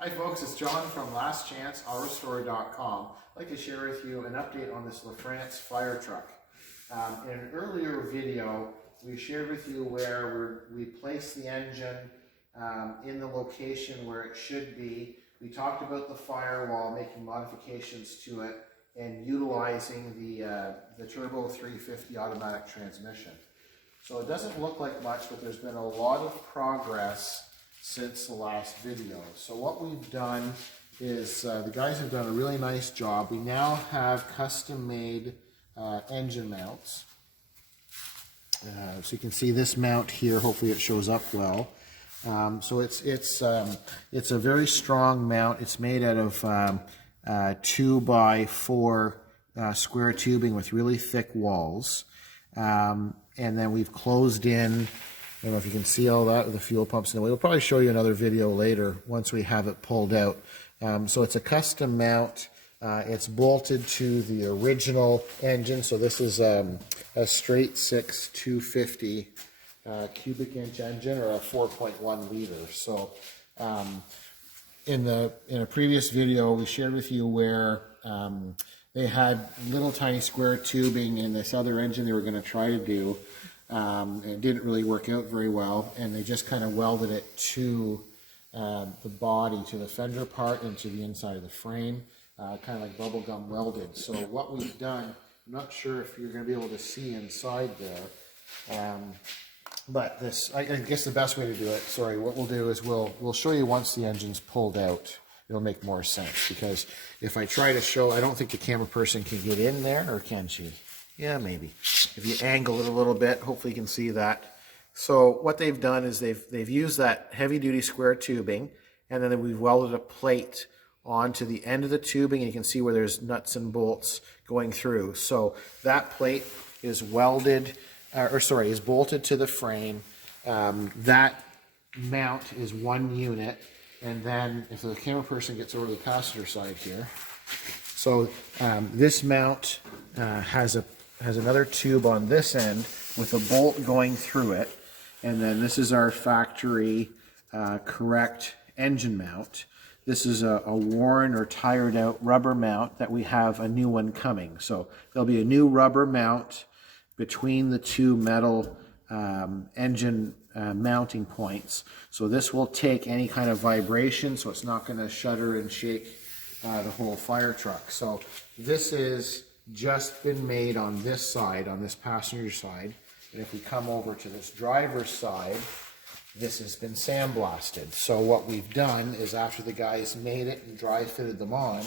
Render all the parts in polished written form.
Hi folks, it's John from lastchanceautorestore.com. I'd like to share with you an update on this Lafrance fire truck. In an earlier video, we shared with you where we placed the engine in the location where it should be. We talked about the Firewall, making modifications to it, and utilizing the Turbo 350 automatic transmission. So it doesn't look like much, but there's been a lot of progress since the last video. So what we've done is the guys have done a really nice job. We now have custom-made engine mounts. So you can see this mount here. Hopefully it shows up well. So it's a very strong mount. It's made out of 2x4 square tubing with really thick walls. And then we've closed in, I don't know if you can see all that with the fuel pumps in the way. We'll probably show you another video later once we have it pulled out. So it's a custom mount. It's bolted to the original engine. So this is a straight 6 250 cubic inch engine, or a 4.1 liter. So in a previous video we shared with you where they had little tiny square tubing in this other engine they were going to try to do. It didn't really work out very well, and they just kind of welded it to the body, to the fender part, and to the inside of the frame, kind of like bubblegum welded. So what we've done, I'm not sure if you're going to be able to see inside there, but this, I guess the best way to do it, what we'll do is we'll show you once the engine's pulled out. It'll make more sense, because if I try to show, I don't think the camera person can get in there, or can she? Yeah, maybe. If you angle it a little bit, hopefully you can see that. So what they've done is they've used that heavy-duty square tubing, and then we've welded a plate onto the end of the tubing, and you can see where there's nuts and bolts going through. So that plate is welded, is bolted to the frame. That mount is one unit, and then if the camera person gets over to the passenger side here, so this mount has another tube on this end with a bolt going through it, and then this is our factory correct engine mount. This is a worn or tired out rubber mount that we have a new one coming. So there'll be a new rubber mount between the two metal engine mounting points. So this will take any kind of vibration, so it's not going to shudder and shake the whole fire truck. So this is just been made on this side, on this passenger side, and if we come over to this driver's side, this has been sandblasted. So what we've done is, after the guys made it and dry fitted them on,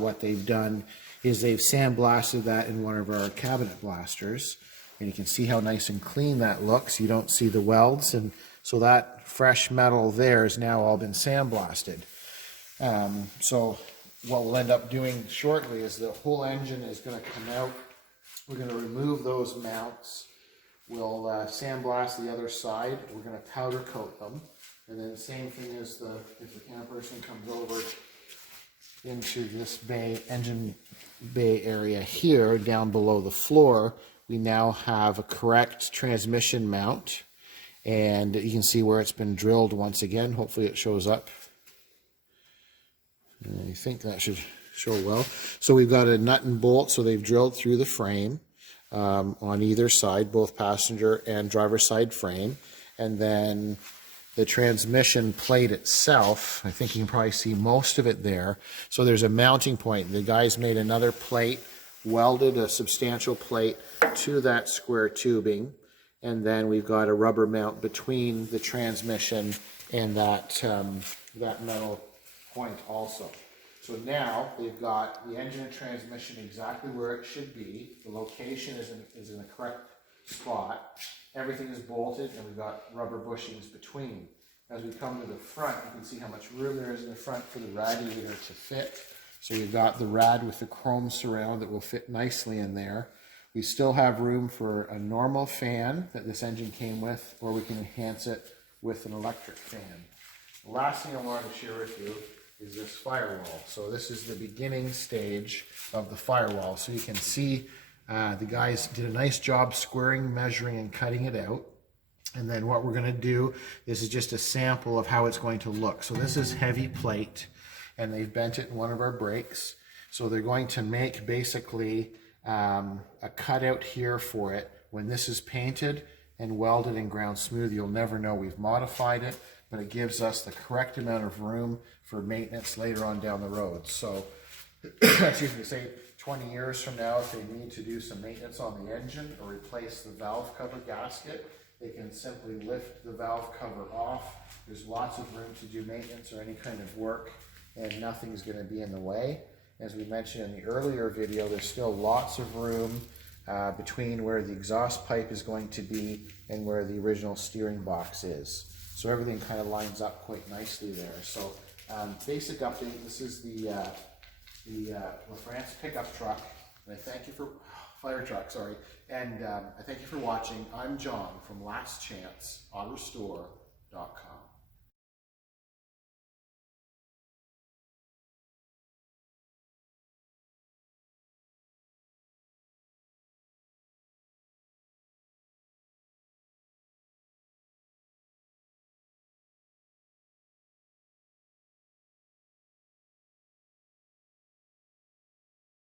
what they've done is they've sandblasted that in one of our cabinet blasters, and you can see how nice and clean that looks. You don't see the welds, and so that fresh metal there has now all been sandblasted. So what we'll end up doing shortly is the whole engine is going to come out. We're going to remove those mounts. We'll sandblast the other side. We're going to powder coat them. And then same thing as if the camera person comes over into this engine bay area here, down below the floor, we now have a correct transmission mount. And you can see where it's been drilled once again. Hopefully it shows up. I think that should show well. So we've got a nut and bolt, so they've drilled through the frame on either side, both passenger and driver side frame. And then the transmission plate itself, I think you can probably see most of it there. So there's a mounting point. The guys made another plate, welded a substantial plate to that square tubing, and then we've got a rubber mount between the transmission and that metal point also. So now they've got the engine and transmission exactly where it should be. The location is in the correct spot. Everything is bolted, and we've got rubber bushings between. As we come to the front, you can see how much room there is in the front for the radiator to fit. So we've got the rad with the chrome surround that will fit nicely in there. We still have room for a normal fan that this engine came with, or we can enhance it with an electric fan. The last thing I wanted to share with you is this Firewall. So this is the beginning stage of the Firewall. So you can see the guys did a nice job squaring, measuring, and cutting it out. And then what we're going to do, this is just a sample of how it's going to look. So this is heavy plate, and they've bent it in one of our brakes. So they're going to make basically a cutout here for it. When this is painted and welded and ground smooth, you'll never know we've modified it, but it gives us the correct amount of room for maintenance later on down the road. So, excuse me, say 20 years from now, if they need to do some maintenance on the engine or replace the valve cover gasket, they can simply lift the valve cover off. There's lots of room to do maintenance or any kind of work, and nothing's going to be in the way. As we mentioned in the earlier video, there's still lots of room between where the exhaust pipe is going to be and where the original steering box is. So everything kind of lines up quite nicely there. So basic update, this is the Lafrance pickup truck, and I thank you for, fire truck, sorry, and I thank you for watching. I'm John from lastchanceautorestore.com.